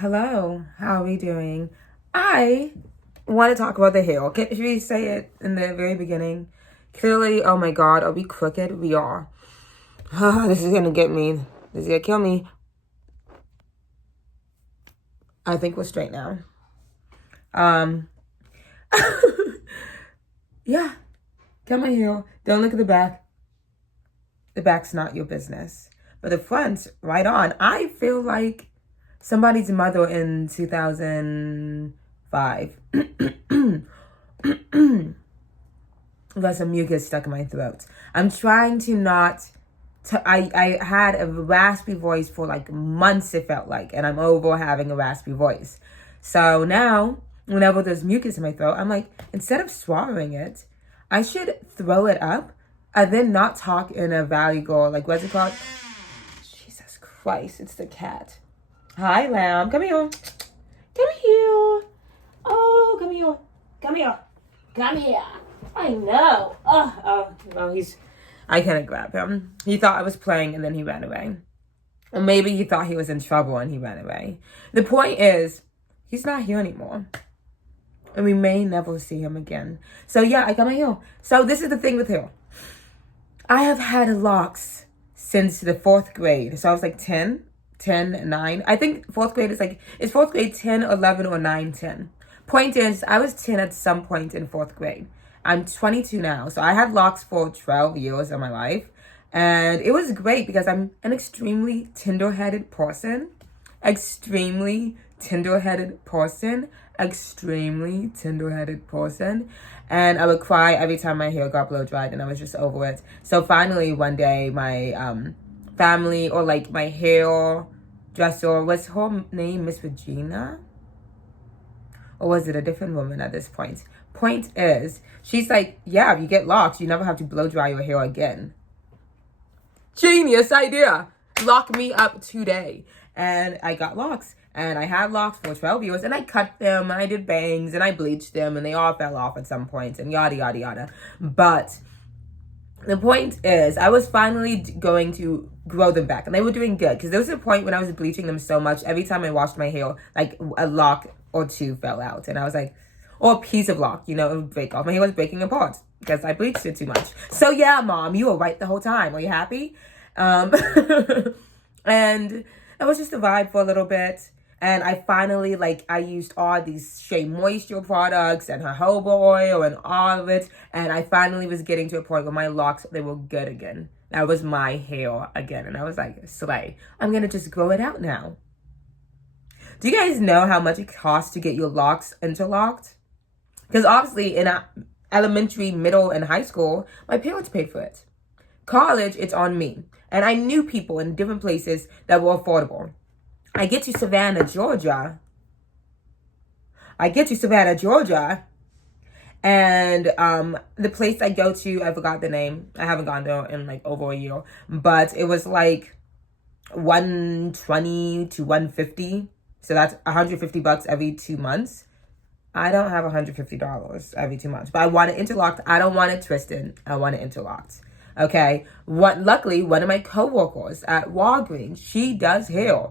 Hello, how are we doing? I want to talk about the hair. Should we say it in the very beginning? Clearly, oh my God, are we crooked? We are. This is gonna get me. This is gonna kill me. I think we're straight now. Yeah, got my hair. Don't look at the back. The back's not your business. But the front, right on. I feel like somebody's mother in 2005. Got some mucus stuck in my throat. I'm trying to not. I had a raspy voice for like months, it felt like, and I'm over having a raspy voice. So now, whenever there's mucus in my throat, I'm like, instead of swallowing it, I should throw it up and then not talk in a valley girl, like, what's it called? Jesus Christ, it's the cat. Hi, lamb. Come here. Come here. Oh, come here. Come here. Come here. I know. Well, I couldn't grab him. He thought I was playing and then he ran away. Or maybe he thought he was in trouble and he ran away. The point is, he's not here anymore. And we may never see him again. So yeah, I got my hair. So this is the thing with hair. I have had locks since the 4th grade. So I was like 10, 9. I think 4th grade is 4th grade 10, 11, or 9, 10. Point is, I was 10 at some point in 4th grade. I'm 22 now. So I had locks for 12 years of my life. And it was great because I'm an extremely tender-headed person. Extremely tender-headed person. And I would cry every time my hair got blow dried and I was just over it. So finally one day my family, or like my hair dresser, was her name Miss Regina? Or was it a different woman at this point? Point is, she's like, yeah, if you get locks, you never have to blow dry your hair again. Genius idea. Lock me up today. And I got locks. And I had locks for 12 years. And I cut them. And I did bangs. And I bleached them. And they all fell off at some point. And yada, yada, yada. But the point is, I was finally going to grow them back. And they were doing good. Because there was a point when I was bleaching them so much. Every time I washed my hair, like a lock or two fell out. And I was like, or a piece of lock, it would break off. My hair was breaking apart because I bleached it too much. So yeah, Mom, you were right the whole time. Are you happy? And it was just a vibe for a little bit. And I finally, I used all these Shea Moisture products and jojoba oil and all of it. And I finally was getting to a point where my locks, they were good again. That was my hair again. And I was like, slay. I'm going to just grow it out now. Do you guys know how much it costs to get your locks interlocked? Because obviously in elementary, middle, and high school, my parents paid for it. College, it's on me. And I knew people in different places that were affordable. I get to Savannah, Georgia. And the place I go to, I forgot the name. I haven't gone there in over a year. But it was like $120 to $150. So that's $150 every 2 months. I don't have $150 every 2 months, but I want it interlocked. I don't want it twisted. I want it interlocked. Okay. Luckily, one of my coworkers at Walgreens, she does hair.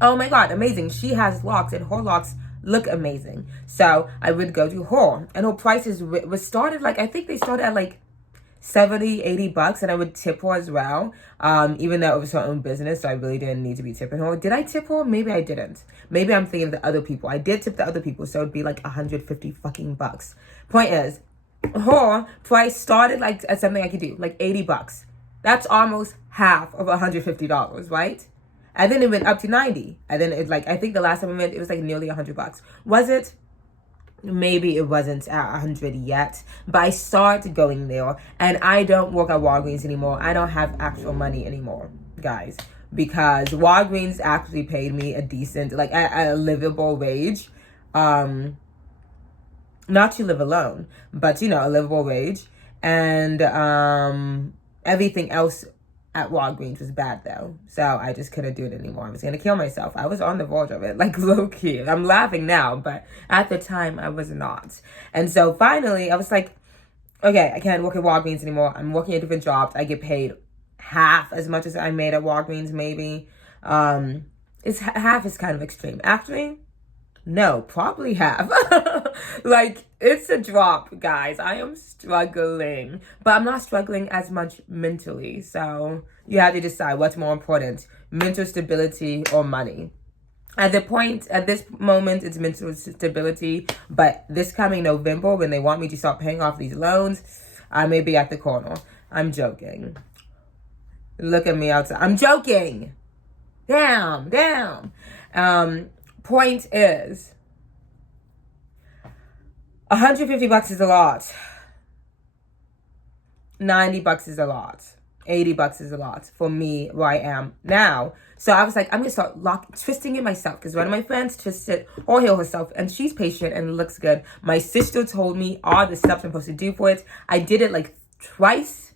Oh my God, amazing. She has locks and her locks look amazing. So I would go to her, and her prices was started I think they started at $70, $80, and I would tip her as well. Even though it was her own business, so I really didn't need to be tipping her. Did I tip her? Maybe I didn't. Maybe I'm thinking of the other people. I did tip the other people, so it'd be $150 fucking bucks. Point is, her price started at something I could do, $80. That's almost half of $150, right? And then it went up to 90. And then I think the last time I went, it was nearly $100. Was it? Maybe it wasn't at 100 yet, but I started going there, and I don't work at Walgreens anymore. I don't have actual money anymore, guys, because Walgreens actually paid me a decent, a livable wage. Not to live alone, but a livable wage. And everything else at Walgreens was bad though. So I just couldn't do it anymore. I was gonna kill myself. I was on the verge of it, low key. I'm laughing now, but at the time I was not. And so finally I was like, okay, I can't work at Walgreens anymore. I'm working at different jobs. I get paid half as much as I made at Walgreens, maybe. half is kind of extreme. Actually, no, probably half. Like, it's a drop, guys. I am struggling, but I'm not struggling as much mentally. So you have to decide what's more important, mental stability or money. At this moment, it's mental stability. But this coming November, when they want me to start paying off these loans, I may be at the corner. I'm joking. Look at me outside. I'm joking. Damn. Point is, $150 is a lot. $90 is a lot. $80 is a lot for me where I am now. So I was like, I'm gonna start twisting it myself, because one of my friends twisted her heel herself, and she's patient and it looks good. My sister told me all the steps I'm supposed to do for it. I did it like twice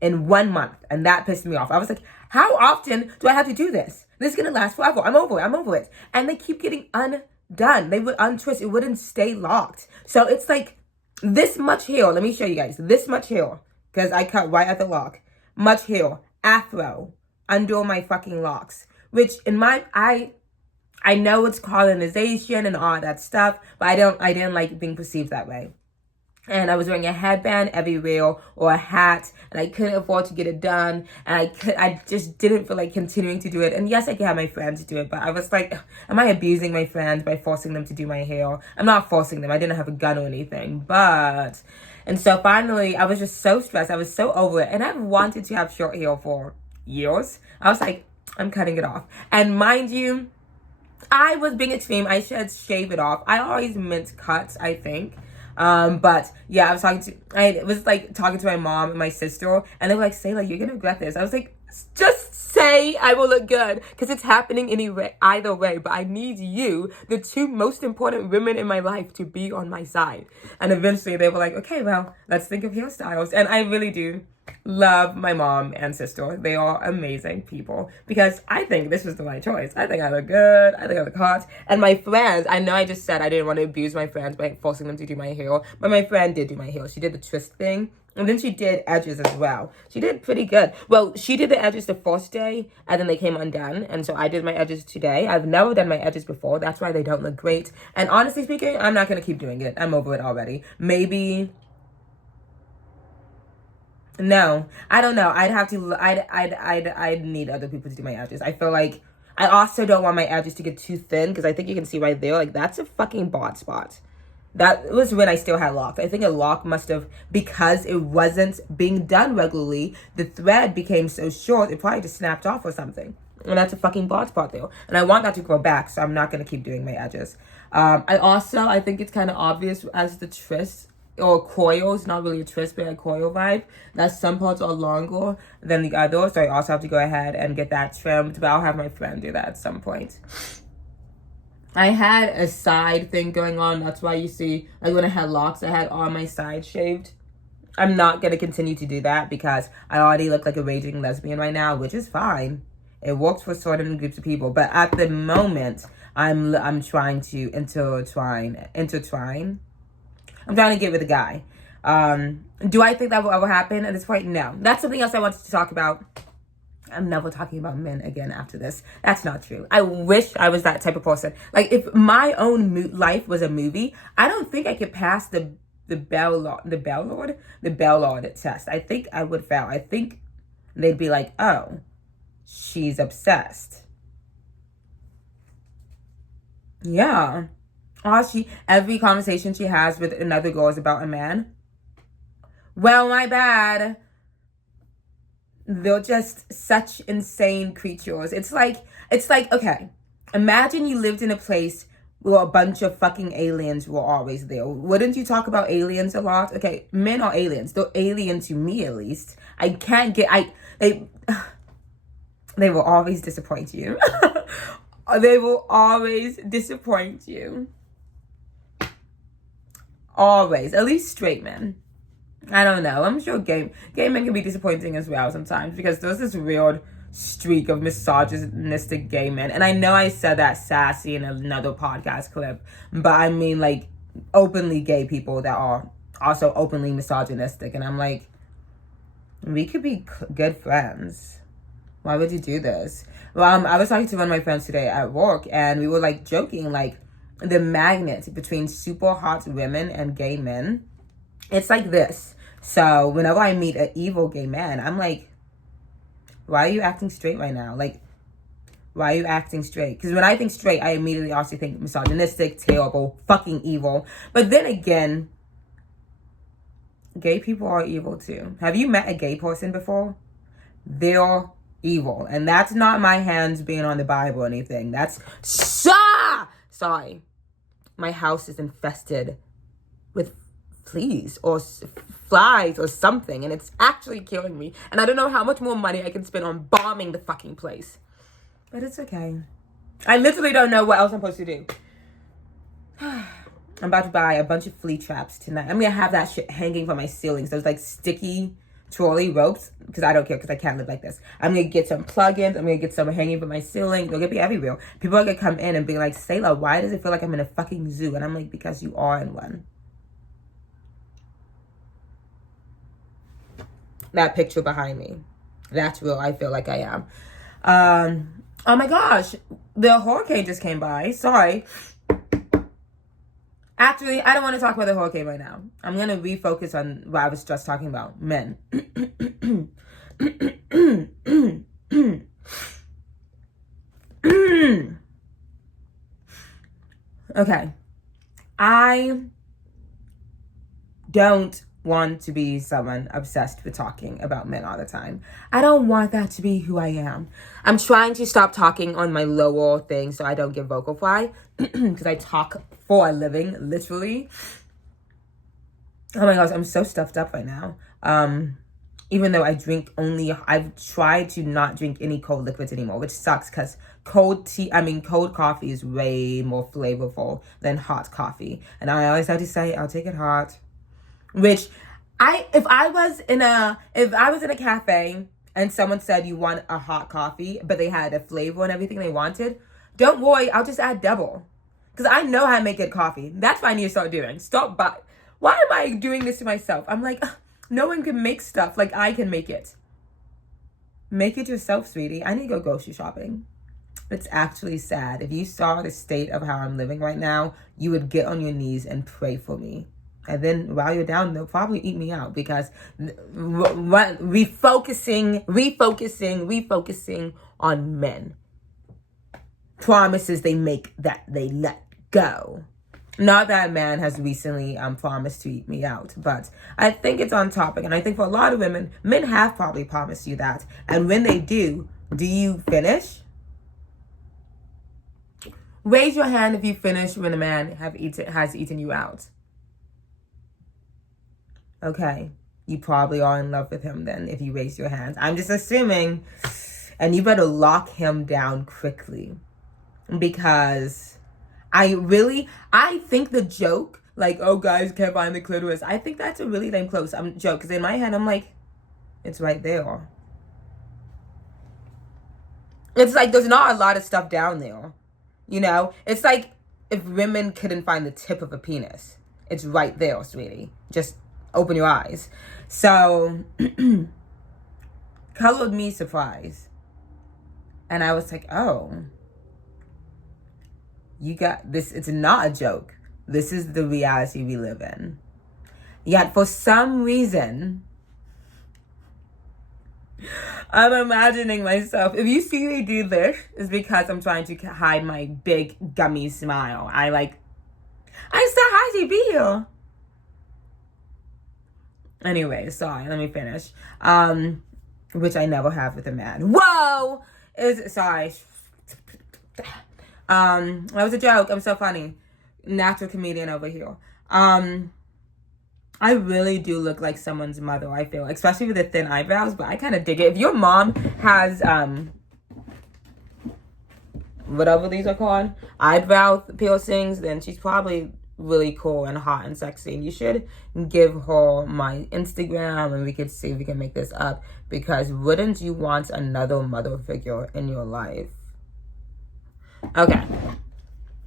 in 1 month, and that pissed me off. I was like, how often do I have to do this? This is gonna last forever. I'm over it. And they keep getting undone. They would untwist. It wouldn't stay locked. So it's like this much heel. Let me show you guys. This much heel, because I cut right at the lock. Much heel. Afro. Under my fucking locks. Which in my, I know it's colonization and all that stuff, but I didn't like being perceived that way. And I was wearing a headband everywhere or a hat, and I couldn't afford to get it done. And I just didn't feel like continuing to do it. And yes, I could have my friends do it, but I was like, am I abusing my friends by forcing them to do my hair? I'm not forcing them. I didn't have a gun or anything, but... And so finally, I was just so stressed. I was so over it. And I've wanted to have short hair for years. I was like, I'm cutting it off. And mind you, I was being extreme. I should shave it off. I always meant cuts, I think. But yeah, I was like talking to my mom and my sister, and they were like, Sayla, you're gonna regret this. I was like, just say I will look good, because it's happening anyway, either way. But I need you, the two most important women in my life, to be on my side. And eventually they were like, okay, well, let's think of hairstyles. And I really do love my mom and sister. They are amazing people, because I think this was the right choice. I think I look good. I think I look hot. And my friends, I know I just said I didn't want to abuse my friends by forcing them to do my hair, but my friend did do my hair. She did the twist thing, and then she did edges as well. She did pretty good. Well, she did the edges the first day, and then they came undone, and so I did my edges today. I've never done my edges before. That's why they don't look great. And honestly speaking, I'm not going to keep doing it. I'm over it already. Maybe... No, I don't know. I'd need other people to do my edges. I feel like I also don't want my edges to get too thin, because I think you can see right there, like, that's a fucking bald spot. That was when I still had locks. I think a lock must have, because it wasn't being done regularly, the thread became so short, it probably just snapped off or something. And that's a fucking bald spot there. And I want that to grow back, so I'm not going to keep doing my edges. I think it's kind of obvious as the twist or coils, not really a twist, but a coil vibe, that some parts are longer than the others. So I also have to go ahead and get that trimmed, but I'll have my friend do that at some point. I had a side thing going on. That's why you see, like, when I had locks, I had all my sides shaved. I'm not going to continue to do that, because I already look like a raging lesbian right now, which is fine. It works for certain groups of people. But at the moment, I'm trying to intertwine. I'm trying to get with a guy. Do I think that will ever happen at this point? No. That's something else I wanted to talk about. I'm never talking about men again after this. That's not true. I wish I was that type of person. Like, if my own life was a movie, I don't think I could pass the Bell Lord test. I think I would fail. I think they'd be like, oh, she's obsessed. Yeah. Every conversation she has with another girl is about a man. Well, my bad. They're just such insane creatures. It's like, okay, imagine you lived in a place where a bunch of fucking aliens were always there. Wouldn't you talk about aliens a lot? Okay, men are aliens. They're alien to me, at least. They will always disappoint you. They will always disappoint you. Always. At least straight men. I don't know. I'm sure gay men can be disappointing as well sometimes, because there's this weird streak of misogynistic gay men. And I know I said that sassy in another podcast clip, but I mean, like, openly gay people that are also openly misogynistic. And I'm like, we could be good friends. Why would you do this? Well, I was talking to one of my friends today at work, and we were like joking, like the magnet between super hot women and gay men. It's like this. So whenever I meet an evil gay man, I'm like, why are you acting straight right now? Like, why are you acting straight? Because when I think straight, I immediately also think misogynistic, terrible, fucking evil. But then again, gay people are evil too. Have you met a gay person before? They're evil. And that's not my hands being on the Bible or anything. That's... Sorry. My house is infested with fleas or flies or something. And it's actually killing me. And I don't know how much more money I can spend on bombing the fucking place. But it's okay. I literally don't know what else I'm supposed to do. I'm about to buy a bunch of flea traps tonight. I'm going to have that shit hanging from my ceilings. Those like sticky trolley ropes. Because I don't care, because I can't live like this. I'm going to get some plugins. I'm going to get some hanging from my ceiling. They're going to be everywhere. People are going to come in and be like, Sayla, why does it feel like I'm in a fucking zoo? And I'm like, because you are in one. That picture behind me. That's real. I feel like I am. Oh my gosh, the hurricane just came by. Sorry. Actually, I don't want to talk about the hurricane right now. I'm going to refocus on what I was just talking about. Men. Okay. I don't want to be someone obsessed with talking about men all the time. I don't want that to be who I am. I'm trying to stop talking on my lower thing so I don't get vocal fry because I talk for a living, literally. Oh my gosh, I'm so stuffed up right now. Even though I've tried to not drink any cold liquids anymore, which sucks because cold coffee is way more flavorful than hot coffee. And I always have to say, I'll take it hot. Which if I was in a cafe and someone said you want a hot coffee, but they had a flavor and everything they wanted, don't worry, I'll just add double. Because I know how to make good coffee. That's what I need to start doing. Why am I doing this to myself? I'm like, no one can make stuff like I can make it. Make it yourself, sweetie. I need to go grocery shopping. It's actually sad. If you saw the state of how I'm living right now, you would get on your knees and pray for me. And then while you're down, they'll probably eat me out because refocusing on men. Promises they make that they let go. Not that a man has recently promised to eat me out, but I think it's on topic. And I think for a lot of women, men have probably promised you that. And when they do you finish? Raise your hand if you finish when a man has eaten you out. Okay, you probably are in love with him then if you raise your hands. I'm just assuming. And you better lock him down quickly. Because I think the joke, like, oh, guys can't find the clitoris, I think that's a really damn close joke. Because in my head, I'm like, it's right there. It's like there's not a lot of stuff down there. You know? It's like if women couldn't find the tip of a penis. It's right there, sweetie. Just open your eyes. So, colored me surprised. And I was like, oh, you got this. It's not a joke. This is the reality we live in. Yet for some reason, I'm imagining myself. If you see me do this, it's because I'm trying to hide my big gummy smile. I'm so happy to be here. Anyway, sorry, let me finish. Which I never have with a man. Whoa! Sorry. That was a joke. I'm so funny. Natural comedian over here. I really do look like someone's mother, I feel. Especially with the thin eyebrows, but I kind of dig it. If your mom has, whatever these are called, eyebrow piercings, then she's probably really cool and hot and sexy. And you should give her my Instagram and we could see if we can make this up. Because wouldn't you want another mother figure in your life? Okay.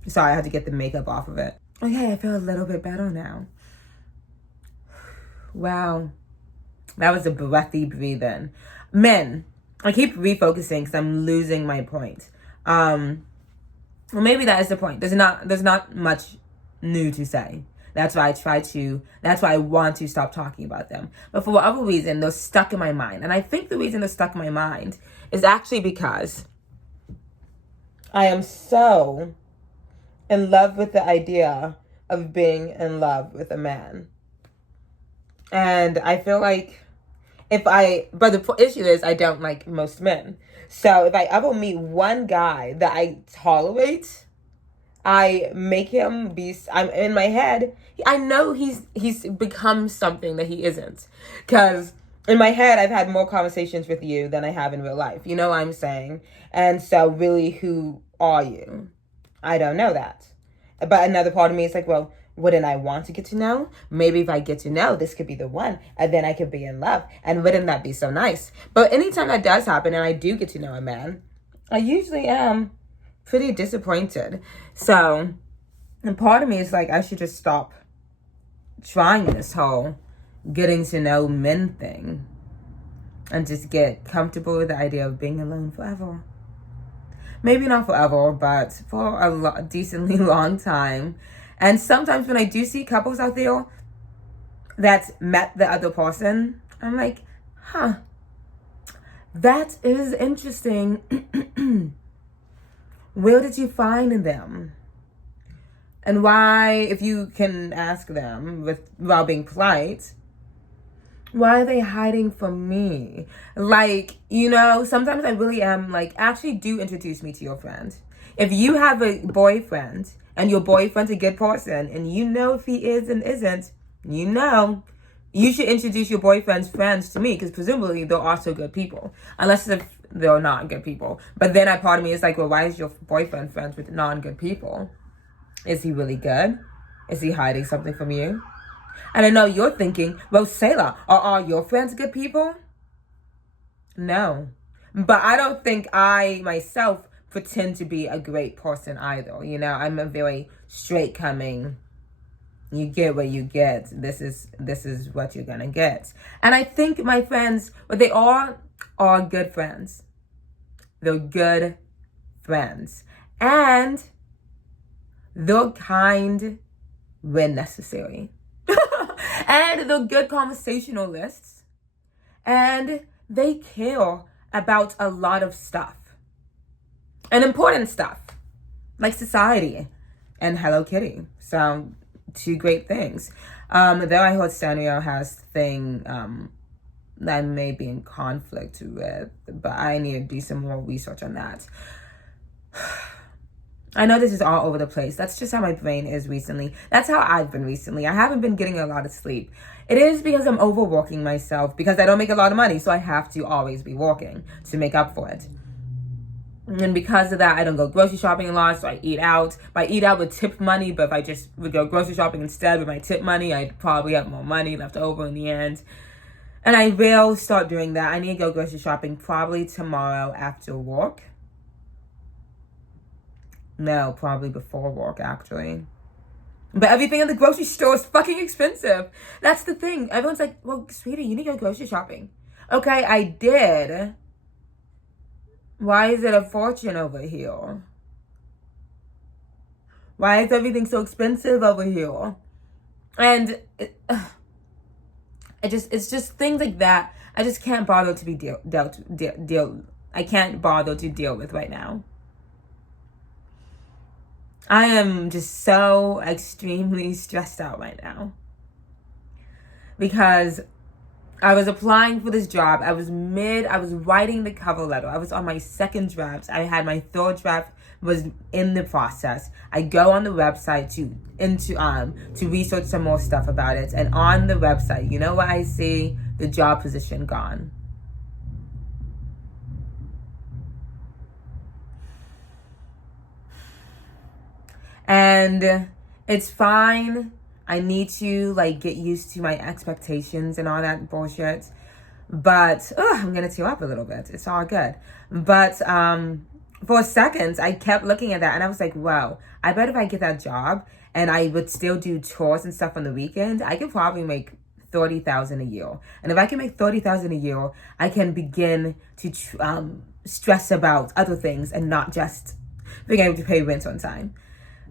Sorry, I had to get the makeup off of it. Okay, I feel a little bit better now. Wow. That was a breathy breathe in. Men, I keep refocusing because I'm losing my point. Well, maybe that is the point. There's not much new to say. That's why I want to stop talking about them. But for whatever reason, they're stuck in my mind. And I think the reason they're stuck in my mind is actually because I am so in love with the idea of being in love with a man. And I feel like but the issue is I don't like most men. So if I ever meet one guy that I tolerate, I make him I'm in my head, I know he's become something that he isn't. Because in my head, I've had more conversations with you than I have in real life. You know what I'm saying? And so really, who are you? I don't know that. But another part of me is like, well, wouldn't I want to get to know? Maybe if I get to know, this could be the one. And then I could be in love. And wouldn't that be so nice? But anytime that does happen and I do get to know a man, I usually am pretty disappointed. So, and part of me is like, I should just stop trying this whole getting to know men thing and just get comfortable with the idea of being alone forever. Maybe not forever, but for a decently long time. And sometimes when I do see couples out there that met the other person, I'm like, that is interesting. Where did you find them? And why, if you can ask them while being polite, why are they hiding from me? Like, sometimes I really am like, actually do introduce me to your friend. If you have a boyfriend and your boyfriend's a good person and you know if he is and isn't, you should introduce your boyfriend's friends to me because presumably they're also good people. Unless if they're not good people. But then part of me is like, well, why is your boyfriend friends with non-good people? Is he really good? Is he hiding something from you? And I know you're thinking, well, Selah, are all your friends good people? No. But I don't think I myself pretend to be a great person either. I'm a very straight coming, you get what you get. This is what you're gonna get. And I think my friends, what they are good friends. They're good friends. And they're kind when necessary. And they're good conversationalists. And they care about a lot of stuff. And important stuff. Like society and Hello Kitty. So, two great things. Though I heard Sanrio has thing that I may be in conflict with. But I need to do some more research on that. I know this is all over the place. That's just how my brain is recently. That's how I've been recently. I haven't been getting a lot of sleep. It is because I'm overworking myself because I don't make a lot of money. So I have to always be working to make up for it. And because of that, I don't go grocery shopping a lot. So I eat out. I eat out with tip money. But if I just would go grocery shopping instead with my tip money, I'd probably have more money left over in the end. And I will start doing that. I need to go grocery shopping probably tomorrow after work. No, probably before work, actually. But everything in the grocery store is fucking expensive. That's the thing. Everyone's like, well, sweetie, you need to go grocery shopping. Okay, I did. Why is it a fortune over here? Why is everything so expensive over here? And it's just things like that. I just can't bother to be I can't bother to deal with right now. I am just so extremely stressed out right now. Because I was applying for this job. I was writing the cover letter. I was on my second draft. I had my third draft was in the process. I go on the website to research some more stuff about it. And on the website, you know what I see? The job position gone. And it's fine. I need to get used to my expectations and all that bullshit. But I'm gonna tear up a little bit. It's all good. But for a second, I kept looking at that and I was like, wow, I bet if I get that job and I would still do chores and stuff on the weekend, I could probably make $30,000 a year. And if I can make $30,000 a year, I can begin to stress about other things and not just being able to pay rent on time.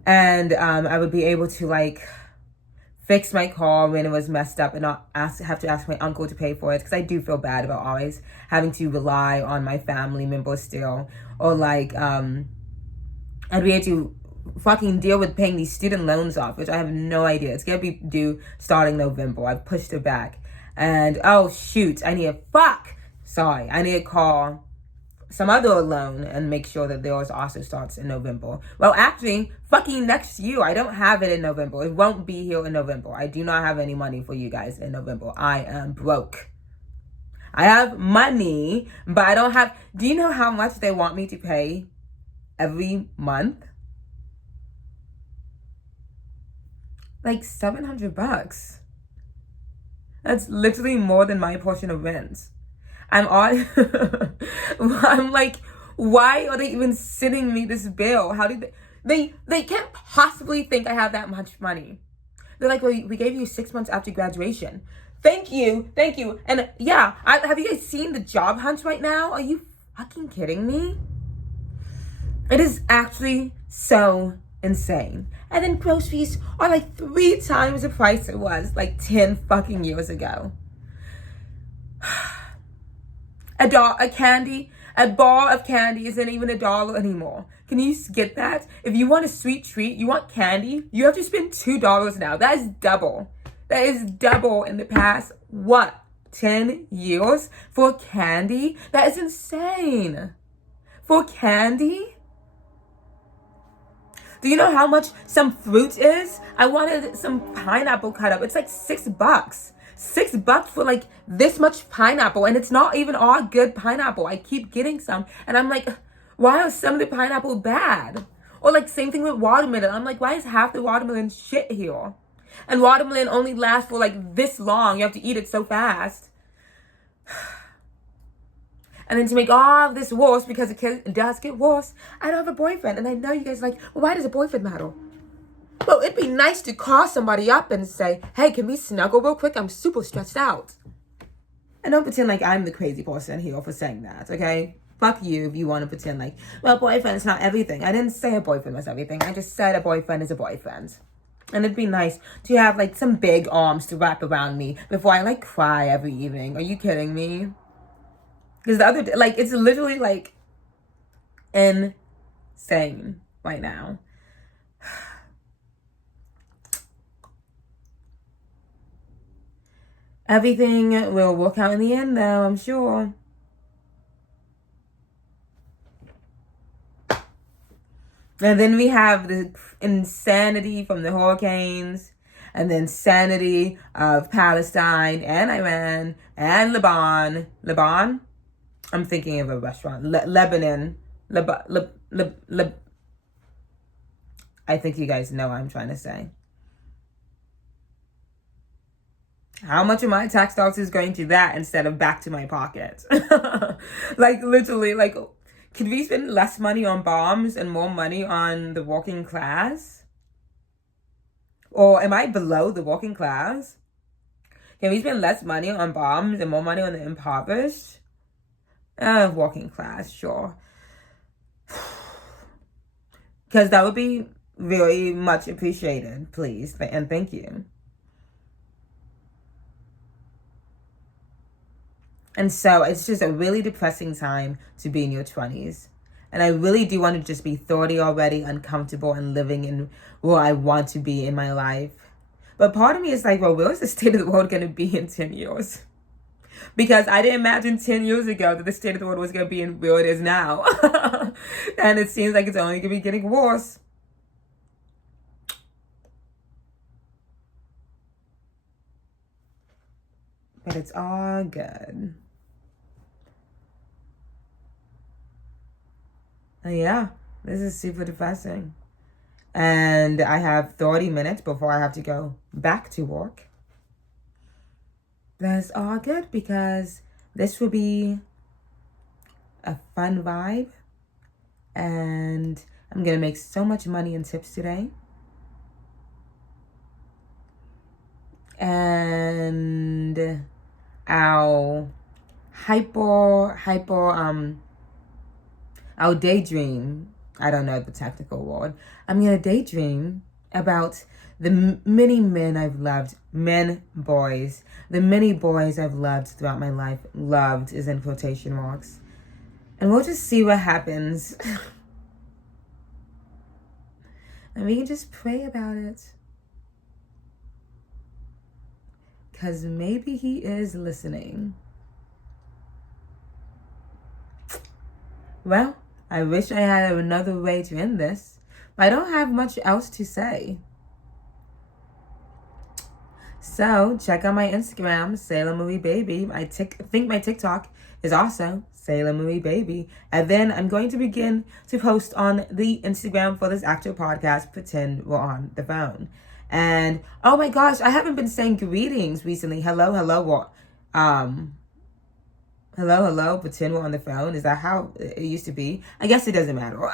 And I would be able to like fix my car when it was messed up and not have to ask my uncle to pay for it, because I do feel bad about always having to rely on my family members still. Or like I'd be able to fucking deal with paying these student loans off, which I have no idea. It's gonna be due starting November. I've pushed it back. And oh shoot, I need to call some other loan and make sure that theirs also starts in November. Well, actually, fucking next year. I don't have it in November. It won't be here in November. I do not have any money for you guys in November. I am broke. I have money, but I don't have... Do you know how much they want me to pay every month? Like $700. That's literally more than my portion of rent. I'm like, why are they even sending me this bill? How did they can't possibly think I have that much money. They're like, well, we gave you 6 months after graduation. Thank you. And yeah, have you guys seen the job hunt right now? Are you fucking kidding me? It is actually so insane. And then groceries are like 3 times the price it was like 10 fucking years ago. A bar of candy isn't even $1 anymore. Can you get that? If you want a sweet treat, you want candy, you have to spend $2 now. That is double. That is double in the past, 10 years for candy? That is insane. For candy? Do you know how much some fruit is? I wanted some pineapple cut up. It's like $6. $6 for like this much pineapple, and it's not even all good pineapple. I keep getting some, and I'm like, why are some of the pineapple bad? Or like same thing with watermelon. I'm like, why is half the watermelon shit here? And watermelon only lasts for like this long. You have to eat it so fast. And then to make all of this worse, because it does get worse, I don't have a boyfriend. And I know you guys are like, well, why does a boyfriend matter? Well, it'd be nice to call somebody up and say, hey, can we snuggle real quick? I'm super stressed out. And don't pretend like I'm the crazy person here for saying that, okay? Fuck you if you want to pretend like, well, boyfriend's not everything. I didn't say a boyfriend was everything. I just said a boyfriend is a boyfriend. And it'd be nice to have like some big arms to wrap around me before I like cry every evening. Are you kidding me? Because the other day, like, it's literally like insane right now. Everything will work out in the end, though, I'm sure. And then we have the insanity from the hurricanes, and the insanity of Palestine and Iran and Lebanon. I'm thinking of a restaurant. Lebanon. I think you guys know what I'm trying to say. How much of my tax dollars is going to that instead of back to my pocket? Like, literally, like, could we spend less money on bombs and more money on the working class? Or am I below the working class? Can we spend less money on bombs and more money on the impoverished? Working class, sure. Because that would be very much appreciated, please. And thank you. And so it's just a really depressing time to be in your 20s. And I really do want to just be 30 already, uncomfortable and living in where I want to be in my life. But part of me is like, well, where is the state of the world going to be in 10 years? Because I didn't imagine 10 years ago that the state of the world was going to be in where it is now. And it seems like it's only going to be getting worse. But it's all good. Yeah, this is super depressing. And I have 30 minutes before I have to go back to work. That's all good because this will be a fun vibe. And I'm going to make so much money in tips today. and I'll I'll daydream. I don't know the technical word. I'm gonna daydream about the many men I've loved, boys, the many boys I've loved throughout my life. Loved is in quotation marks. And we'll just see what happens. And we can just pray about it. Because maybe he is listening. Well, I wish I had another way to end this, but I don't have much else to say. So, check out my Instagram, Sailor Marie Baby. I think my TikTok is also Sailor Marie Baby. And then I'm going to begin to post on the Instagram for this actual podcast, Pretend We're on the Phone. And, oh my gosh, I haven't been saying greetings recently. Hello, pretend we're on the phone. Is that how it used to be? I guess it doesn't matter.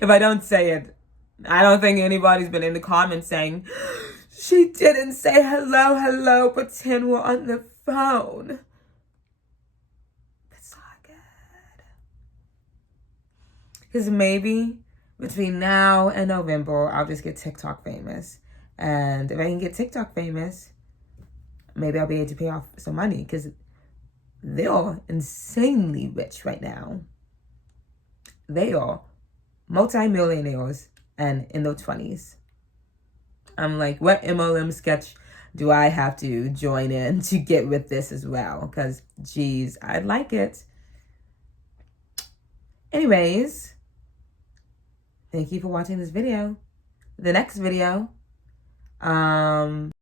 If I don't say it, I don't think anybody's been in the comments saying, she didn't say hello, pretend we're on the phone. That's not good. Because maybe between now and November, I'll just get TikTok famous. And if I can get TikTok famous, maybe I'll be able to pay off some money, because they're insanely rich right now. They are multi-millionaires and in their 20s. I'm like, what MLM sketch do I have to join in to get with this as well? Because, geez, I'd like it. Anyways, thank you for watching this video. The next video,